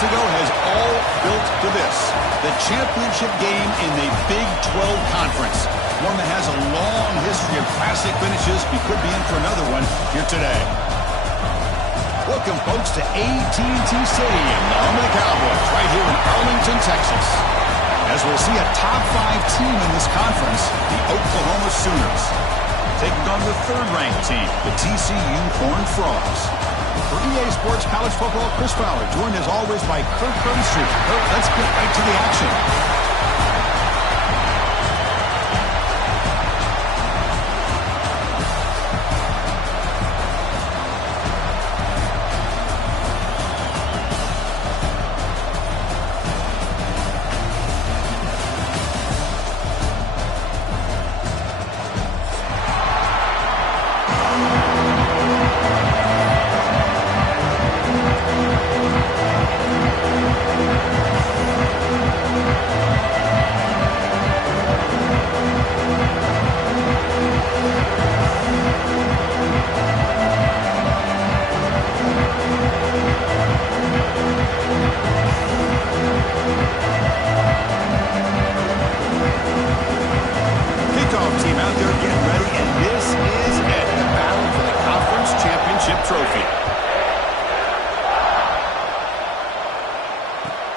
months ago has all built to this. The championship game in the Big 12 Conference. One that has a long history of classic finishes. We could be in for another one here today. Welcome, folks, to AT&T Stadium, the home of the Cowboys, right here in Arlington, Texas. As we'll see a top 5 team in this conference, the Oklahoma Sooners, taking on the third-ranked team, the TCU Horned Frogs. For EA Sports College Football, Chris Fowler, joined as always by Kirk Herbstreit. Kirk, let's get right to the action.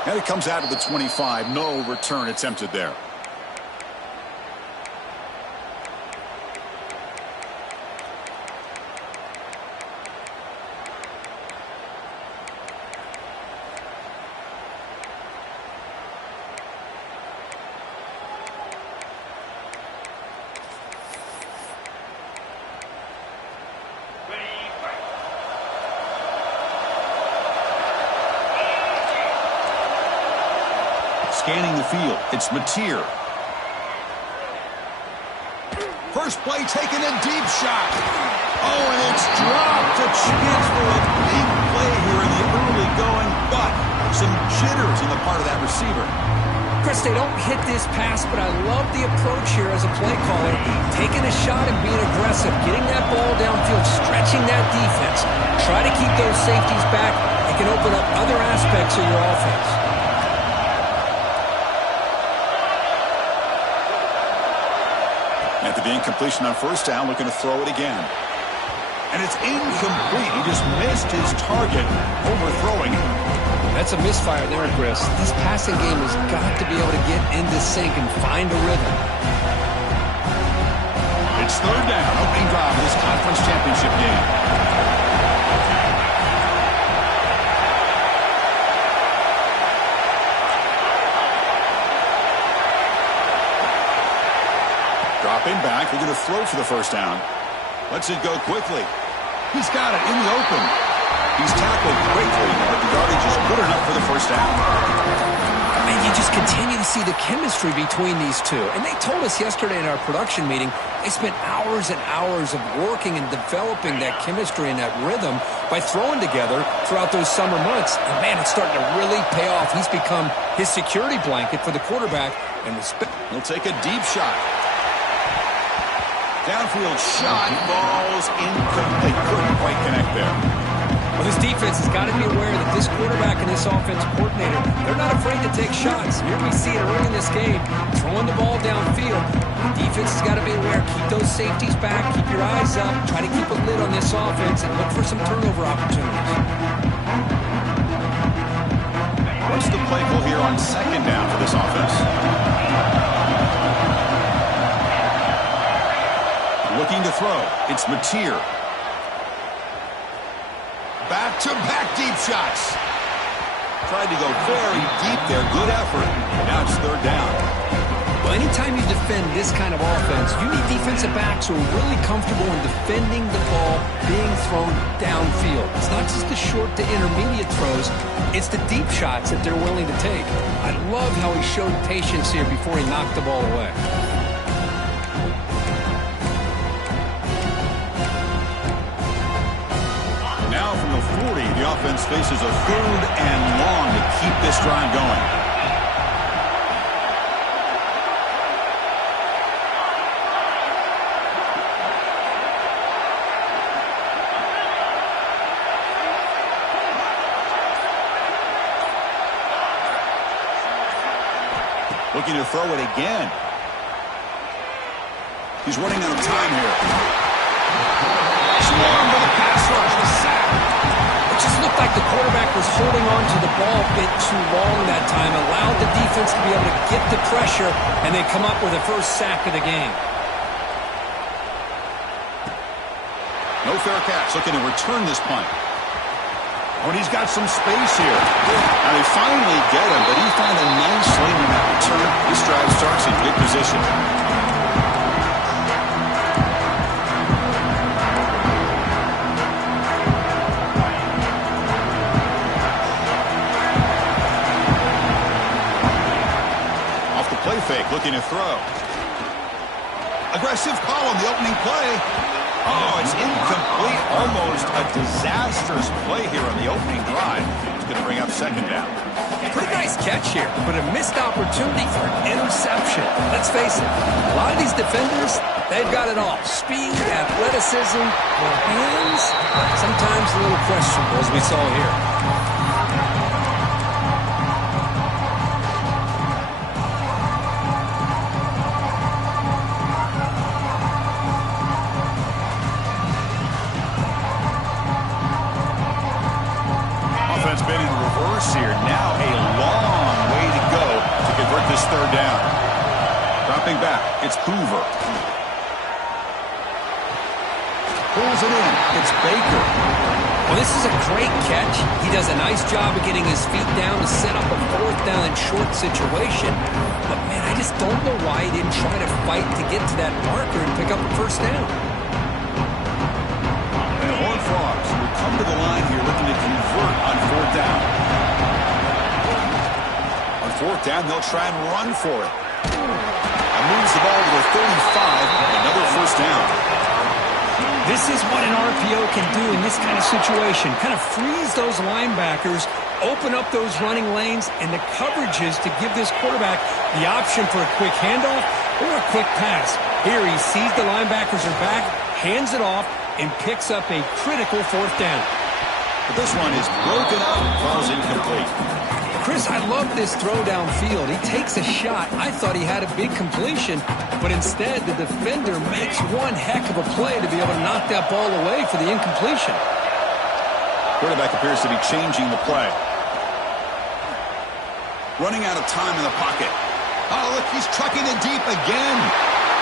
And it comes out of the 25. No return attempted there. Scanning the field, it's Mateer. First play taken, a deep shot. Oh, and it's dropped. A chance for a big play here in the early going, but some jitters on the part of that receiver. Chris, they don't hit this pass, but I love the approach here as a play caller. Taking a shot and being aggressive, getting that ball downfield, stretching that defense. Try to keep those safeties back. It can open up other aspects of your offense. After the incompletion on first down, looking to throw it again. And it's incomplete. He just missed his target, overthrowing it. That's a misfire there, Chris. This passing game has got to be able to get into sync and find a rhythm. It's third down, opening drive of this conference championship game. Dropping back, we're going to throw for the first down. Lets it go quickly. He's got it in the open. He's tackled quickly, but the yardage is good enough for the first down. And you just continue to see the chemistry between these two. And they told us yesterday in our production meeting, they spent hours and hours of working and developing that chemistry and that rhythm by throwing together throughout those summer months. And, man, it's starting to really pay off. He's become his security blanket for the quarterback. And he'll take a deep shot. Downfield shot falls incomplete. Couldn't quite connect there. Well, this defense has got to be aware that this quarterback and this offensive coordinator, they're not afraid to take shots. Here we see it early in this game, throwing the ball downfield. The defense has got to be aware. Keep those safeties back. Keep your eyes up. Try to keep a lid on this offense and look for some turnover opportunities. What's the play call here on second down for this offense? Looking to throw. It's Mateer. Back-to-back deep shots. Tried to go very deep there. Good effort. Now it's third down. Well, anytime you defend this kind of offense, you need defensive backs who are really comfortable in defending the ball being thrown downfield. It's not just the short to intermediate throws. It's the deep shots that they're willing to take. I love how he showed patience here before he knocked the ball away. Now from the 40, the offense faces a third and long to keep this drive going. Looking to throw it again. He's running out of time here. Swarm with a pass rush, the sack. It just looked like the quarterback was holding on to the ball a bit too long that time, allowed the defense to be able to get the pressure, and they come up with the first sack of the game. No fair catch, looking to return this punt. Oh, and he's got some space here. Now they finally get him, but he found a nice lane in that return. This drive starts in good position. Off the play fake, looking to throw. Aggressive call on the opening play. Oh, it's incomplete. Almost a disastrous play here on the opening drive. It's going to bring up second down. Pretty nice catch here, but a missed opportunity for an interception. Let's face it, a lot of these defenders, they've got it all. Speed, athleticism, their hands, sometimes a little questionable, as we saw here. Been in reverse here. Now a long way to go to convert this third down. Dropping back, it's Hoover. Pulls it in. It's Baker. Well, this is a great catch. He does a nice job of getting his feet down to set up a fourth down and short situation. But, man, I just don't know why he didn't try to fight to get to that marker and pick up a first down. And Horned Frogs will come to the line here looking to convert on fourth down. On fourth down, they'll try and run for it. And moves the ball to the 35. Another first down. This is what an RPO can do in this kind of situation. Kind of freeze those linebackers, open up those running lanes, and the coverages to give this quarterback the option for a quick handoff or a quick pass. Here he sees the linebackers are back, hands it off, and picks up a critical fourth down. But this one is broken up, falls incomplete. Chris, I love this throw downfield. He takes a shot. I thought he had a big completion, but instead the defender makes one heck of a play to be able to knock that ball away for the incompletion. Quarterback appears to be changing the play. Running out of time in the pocket. Oh, look, he's trucking it deep again.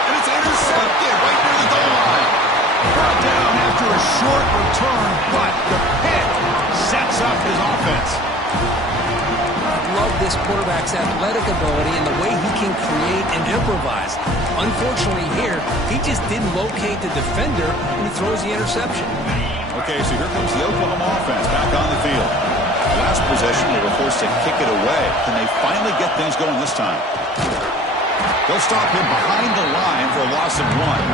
And it's intercepted right near the goal line. Brought down after a short return, but the pick sets up his offense. I love this quarterback's athletic ability and the way he can create and improvise. Unfortunately here, he just didn't locate the defender when he throws the interception. Okay, so here comes the Oklahoma offense back on the field. Last possession, they were forced to kick it away. Can they finally get things going this time? They'll stop him behind the line for a loss of one.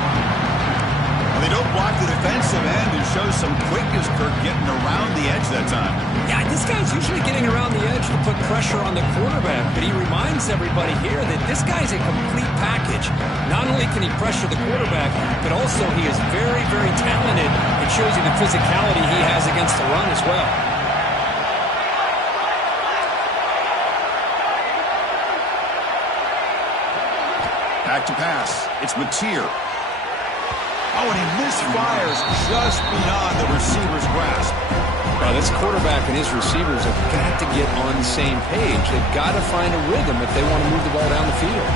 And they don't block the defensive end and show some quickness, Kirk, getting around the edge that time. Yeah, this guy's usually getting around the edge to put pressure on the quarterback, but he reminds everybody here that this guy's a complete package. Not only can he pressure the quarterback, but also he is very, very talented. It shows you the physicality he has against the run as well. Back to pass. It's Mateer. Oh, and he misfires just beyond the receiver's grasp. Well, this quarterback and his receivers have got to get on the same page. They've got to find a rhythm if they want to move the ball down the field.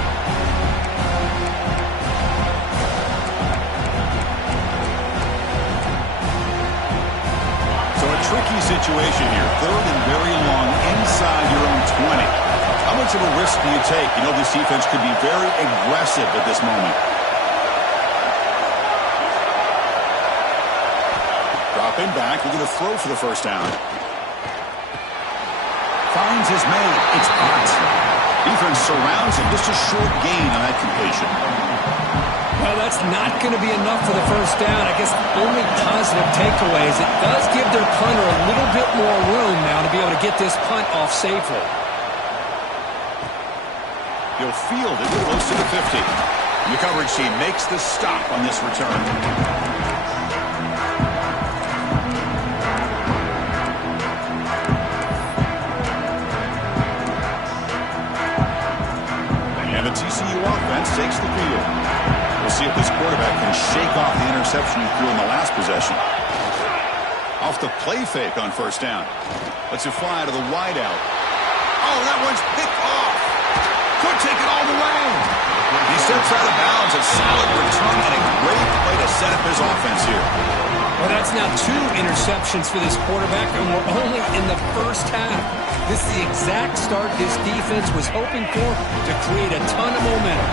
So a tricky situation here. Third and very long inside your own 20. How much of a risk do you take? You know this defense could be very aggressive at this moment. Dropping back, looking to throw for the first down. Finds his man. It's Ott. Defense surrounds him. Just a short gain on that completion. Well, that's not going to be enough for the first down. I guess the only positive takeaway is it does give their punter a little bit more room now to be able to get this punt off safely. He'll field it close to the 50. And the coverage team makes the stop on this return. he threw in the last possession. Off the play fake on first down. Lets it fly to the wideout. Oh, that one's picked off. Could take it all the way. He steps out of bounds. A solid return and a great play to set up his offense here. Well, that's now 2 interceptions for this quarterback, and we're only in the first half. This is the exact start this defense was hoping for to create a ton of momentum.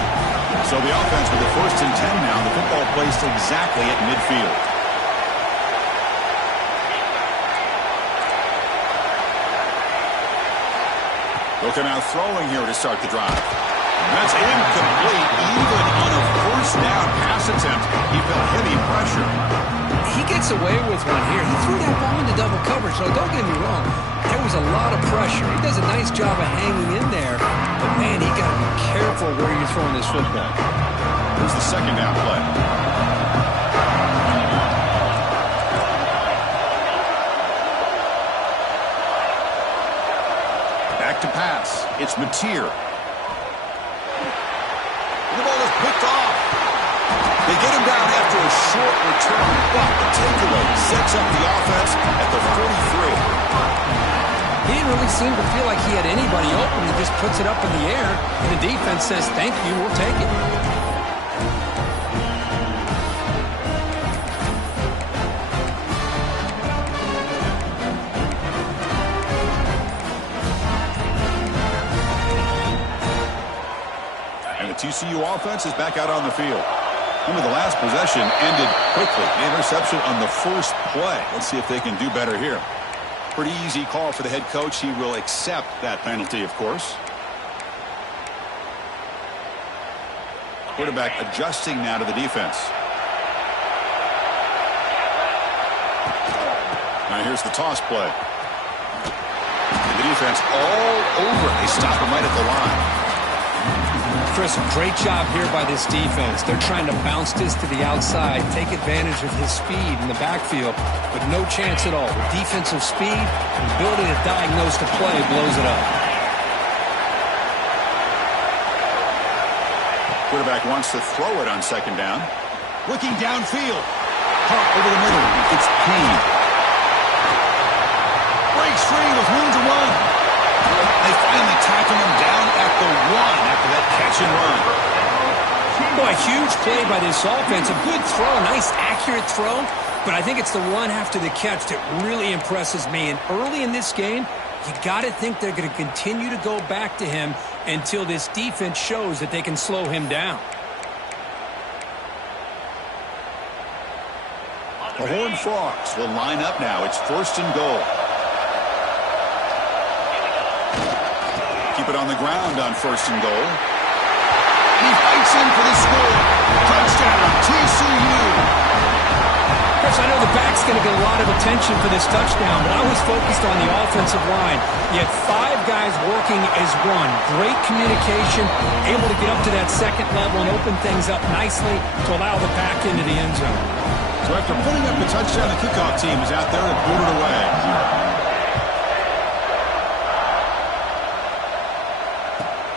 So the offense with the 1st and 10 now. The football placed exactly at midfield. They'll come out throwing here to start the drive. That's incomplete. Even on a 1st down pass attempt, he felt heavy pressure. He gets away with one here. He threw that ball into double coverage. So don't get me wrong. There was a lot of pressure. He does a nice job of hanging in there. But, man, he got to be careful where you're throwing this football. Here's the 2nd down play. Back to pass. It's Mateer. The ball is picked off. They get him down after a short return, but the takeaway sets up the offense at the 43. He didn't really seem to feel like he had anybody open. He just puts it up in the air, and the defense says, thank you, we'll take it. And the TCU offense is back out on the field. Remember, the last possession ended quickly. Interception on the 1st play. Let's see if they can do better here. Pretty easy call for the head coach. He will accept that penalty, of course. Quarterback adjusting now to the defense. Now here's the toss play. And the defense all over it. They stop him right at the line. Chris, great job here by this defense. They're trying to bounce this to the outside, take advantage of his speed in the backfield, but no chance at all. With defensive speed and ability to diagnose the play, blows it up. Quarterback wants to throw it on 2nd down. Looking downfield. Caught over the middle. It's Payne. Breaks free with room to run. They finally tackle him down at the 1 after that catch and run. Boy, huge play by this offense. A good throw, nice accurate throw, but I think it's the run after the catch that really impresses me. And early in this game, you got to think they're going to continue to go back to him until this defense shows that they can slow him down. The Horned Frogs will line up now. It's 1st and goal. Keep it on the ground on 1st and goal. He fights in for the score. Touchdown, TCU. Chris, I know the back's going to get a lot of attention for this touchdown, but I was focused on the offensive line. You had 5 guys working as one. Great communication, able to get up to that 2nd level and open things up nicely to allow the back into the end zone. So after putting up the touchdown, the kickoff team is out there to boot it away.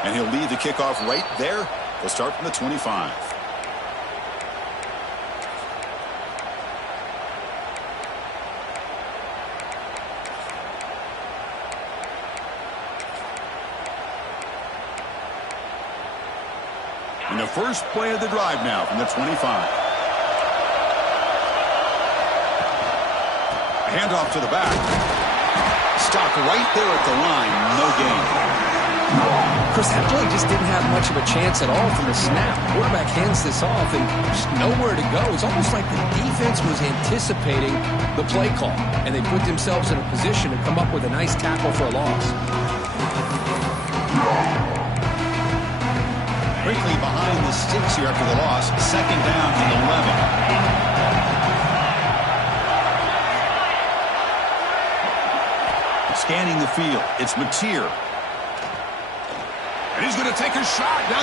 And he'll lead the kickoff right there. We'll start from the 25. And the first play of the drive now from the 25. A handoff to the back. Stopped right there at the line. No gain. Chris, that play just didn't have much of a chance at all from the snap. The quarterback hands this off and just nowhere to go. It's almost like the defense was anticipating the play call, and they put themselves in a position to come up with a nice tackle for a loss. Quickly behind the sticks here after the loss. 2nd down and 11. Scanning the field. It's Mateer. And he's going to take a shot down